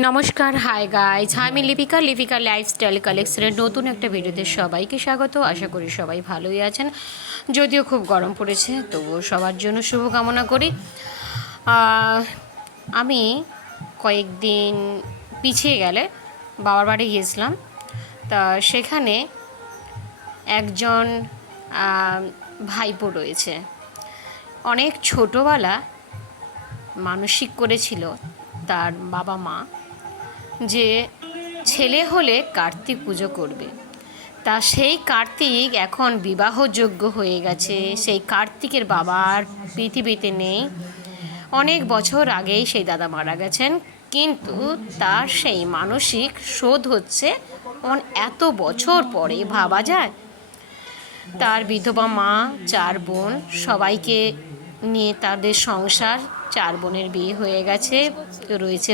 নমস্কার, hi guys, আমি Lipika lifestyle কালেকশনের নতুন একটা ভিডিওতে সবাইকে স্বাগত। আশা করি সবাই ভালোই আছেন, যদিও খুব গরম পড়েছে, তবুও সবার জন্য শুভকামনা করি। আমি কয়েকদিন পিছিয়ে গেলে বাবার বাড়ি গিয়েছিলাম। তা সেখানে একজন ভাইপো রয়েছে, অনেক ছোটোবেলা মানসিক করেছিল তার বাবা মা যে ছেলে হলে কার্তিক পুজো করবে। তা সেই কার্তিক এখন বিবাহযোগ্য হয়ে গেছে। সেই কার্তিকের বাবা আর পৃথিবীতে নেই। অনেক বছর আগেই সেই দাদা মারা গেছেন, কিন্তু তার সেই মানসিক শোধ হচ্ছে এত বছর পরে। ভাবা যায়, তার বিধবা মা, 4 বোন, সবাইকে নিয়ে তাদের সংসার। 4 বোনের বিয়ে হয়ে গেছে, রয়েছে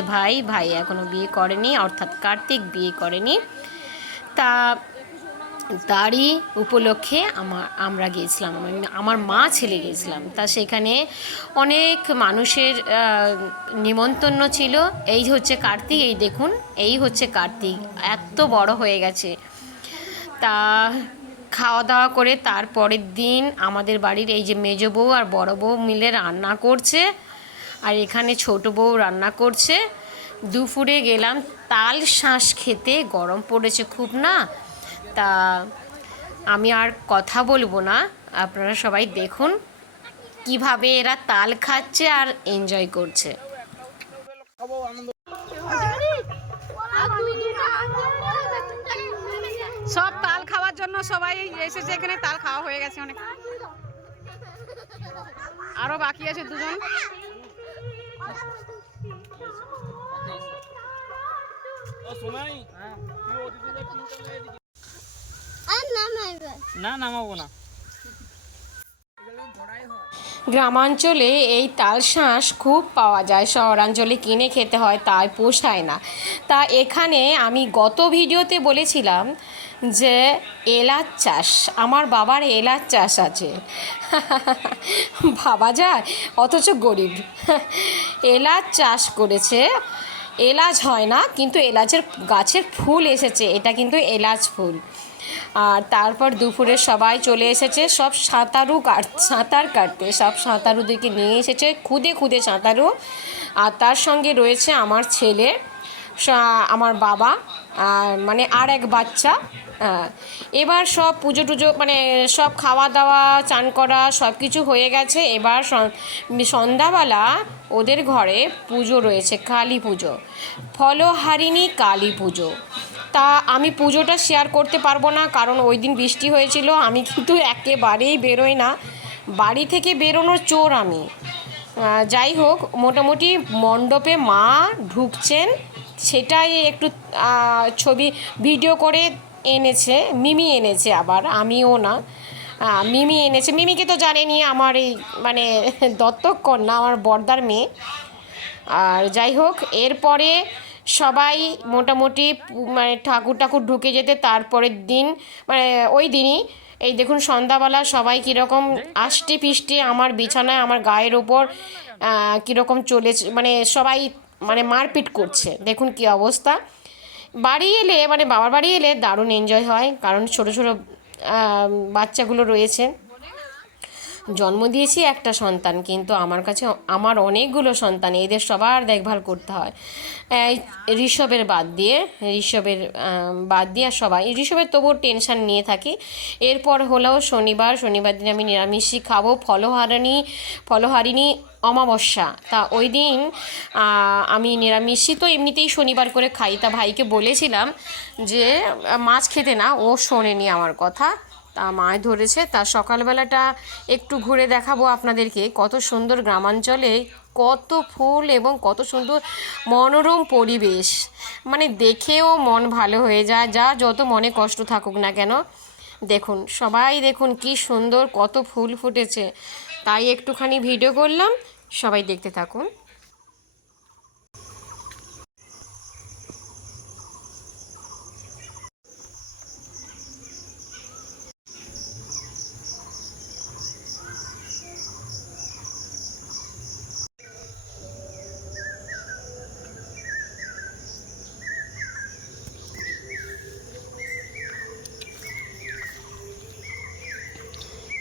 ভাই এখনও বিয়ে করেনি, অর্থাৎ কার্তিক বিয়ে করেনি। তা তারই উপলক্ষে আমরা গিয়েছিলাম, আমার মা ছেলে গিয়েছিলাম। তা সেখানে অনেক মানুষের নিমন্ত্রণ ছিল। এই হচ্ছে কার্তিক, এই দেখুন, এই হচ্ছে কার্তিক, এত বড় হয়ে গেছে। তা খাওয়া দাওয়া করে তারপরের দিন আমাদের বাড়ির এই যে মেজো বউ আর বড় বউ মিলে রান্না করছে, আর এখানে ছোট বউ রান্না করছে। দুপুরে গেলাম তাল শাঁস খেতে, গরম পড়েছে খুব না। তা আমি আর কথা বলবো না, আপনারা সবাই দেখুন কিভাবে এরা তাল খাচ্ছে আর এনজয় করছে। সব তাল খাওয়ার জন্য সবাই এসেছে এখানে, তাল খাওয়া হয়ে গেছে অনেক, আরো বাকি আছে দুজন। না নামাবো না। গ্রামাঞ্চলে এই তাল শাঁস খুব পাওয়া যায়, শহরাঞ্চলে কিনে খেতে হয়, তাই পোষায় না। তা এখানে আমি গত ভিডিওতে বলেছিলাম যে এলাচ চাষ, আমার বাবার এলাচ চাষ আছে। ভাবা যায়, অথচ গরিব। এলাচ চাষ করেছে, এলাচ হয় না, কিন্তু এলাচের গাছের ফুল এসেছে, এটা কিন্তু এলাচ ফুল। আর তারপর দুপুরে সবাই চলে এসেছে, সব সাঁতার কাটতে সব সাঁতারুদেরকে নিয়ে এসেছে, খুদে খুদে সাঁতারু। আর তার সঙ্গে রয়েছে আমার ছেলে, আমার বাবা, মানে আর এক বাচ্চা। এবার সব পুজো টুজো, মানে সব খাওয়া দাওয়া, চান করা সব কিছু হয়ে গেছে। এবার সন্ধ্যাবেলা ওদের ঘরে পুজো রয়েছে, কালী পুজো, ফলহারিণী কালী পুজো। তা আমি পুজোটা শেয়ার করতে পারবো না, কারণ ওই দিন বৃষ্টি হয়েছিল। আমি কিন্তু একেবারেই বেরোই না, বাড়ি থেকে বেরোনোর চোর আমি। যাই হোক, মোটামুটি মণ্ডপে মা ঢুকছেন, সেটাই একটু ছবি ভিডিও করে এনেছে মিমি, এনেছে আবার, আমিও না, মিমি এনেছে। মিমিকে তো জানেনি, আমার এই মানে দত্তক কন্যা, আমার বড়দার মেয়ে। আর যাই হোক, এরপরে সবাই মোটামুটি মানে ঠাকুর ঢুকে যেতে তারপরের দিন, মানে ওই দিনই, এই দেখুন সন্ধ্যাবেলা সবাই কীরকম আষ্টে পিষ্টে আমার বিছানায়, আমার গায়ের ওপর কীরকম চলেছে, মানে সবাই মানে মারপিট করছে। দেখুন কি অবস্থা। বাড়ি এলে, মানে বাবার বাড়ি এলে দারুণ এনজয় হয়, কারণ ছোটো ছোটো বাচ্চাগুলো রয়েছে। জন্ম দিয়েছি একটা সন্তান, কিন্তু আমার কাছে আমার অনেকগুলো সন্তান, এদের সবার দেখভাল করতে হয়। ঋষভের বাদ দিয়ে আর সবাই ঋষভের তবুও টেনশান নিয়ে থাকি। এরপর হলো শনিবার দিন আমি নিরামিষই খাবো, ফলহারিণী অমাবস্যা। তা ওই দিন আমি নিরামিষই তো এমনিতেই শনিবার করে খাই। তা ভাইকে বলেছিলাম যে মাছ খেতে না, ও শোনেনি আমার কথা। তা মাছ ধরেছে। তা সকালবেলাটা একটু ঘুরে দেখাবো আপনাদেরকে, কত সুন্দর গ্রামাঞ্চলে, কত ফুল এবং কত সুন্দর মনোরম পরিবেশ, মানে দেখেও মন ভালো হয়ে যায়, যা যত মনে কষ্ট থাকুক না কেন। দেখুন সবাই, দেখুন কি সুন্দর কত ফুল ফুটেছে, তাই একটুখানি ভিডিও করলাম, সবাই দেখতে থাকুন।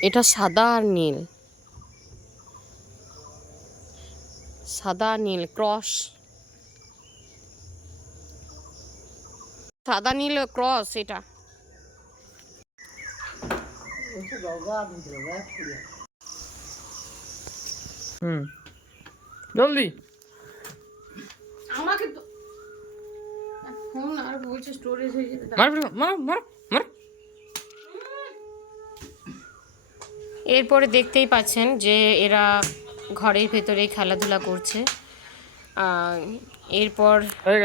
এটা সাদা আর নীল, সাদা নীল ক্রস, সাদা নীল ক্রস এটা। জলদি আমাকে তো ফোন আর বলছে স্টোরেজ হয়ে যেতে দাও। মার মার মার মার। এরপরে দেখতেই পাচ্ছেন যে এরা ঘরের ভেতরে খেলাধুলা করছে। এরপর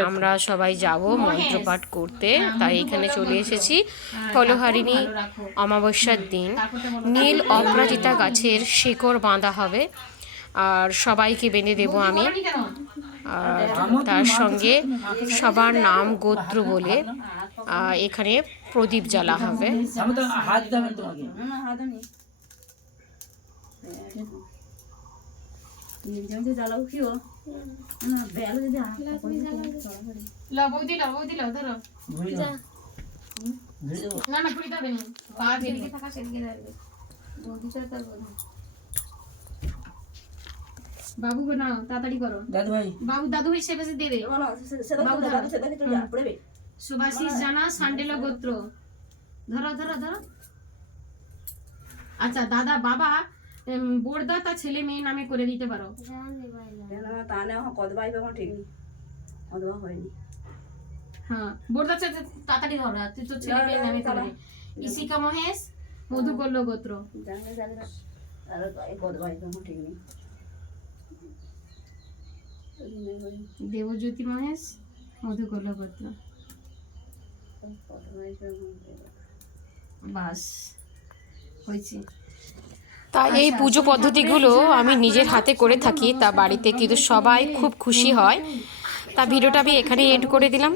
আমরা সবাই যাব মন্ত্রপাঠ করতে, তাই এখানে চলে এসেছি। ফলহারিণী অমাবস্যার দিন নীল অপরাজিতা গাছের শিকড় বাঁধা হবে, আর সবাইকে বেঁধে দেব আমি। আর তার সঙ্গে সবার নাম গোত্র বলে এখানে প্রদীপ জ্বালা হবে। বাবু নাও তাড়াতাড়ি করো, দাদু ভাই বাবু দাদু ভাই সেবা দিয়ে দে। সুভাষিস জানা সান্ডেলো গোত্র, ধরো ধরো ধরো। আচ্ছা দাদা বাবা বোরদা তার ছেলে মেয়ে নামে করে দিতে পারো। হ্যাঁ বোরদা তাড়াতাড়ি ধরো, তুই তো ছেলে মেয়ে নামে করে দে। ইসিকা মহেশ মধু করলো গোত্র, দেবজ্যোতি মহেশ মধু করলো গোত্র। বাস হয়েছে। তা এই পুজো পদ্ধতিগুলো আমি নিজের হাতে করে থাকি, তা বাড়িতে কিন্তু সবাই খুব খুশি হয়। তা ভিডিওটা আমি এখানেই এন্ড করে দিলাম।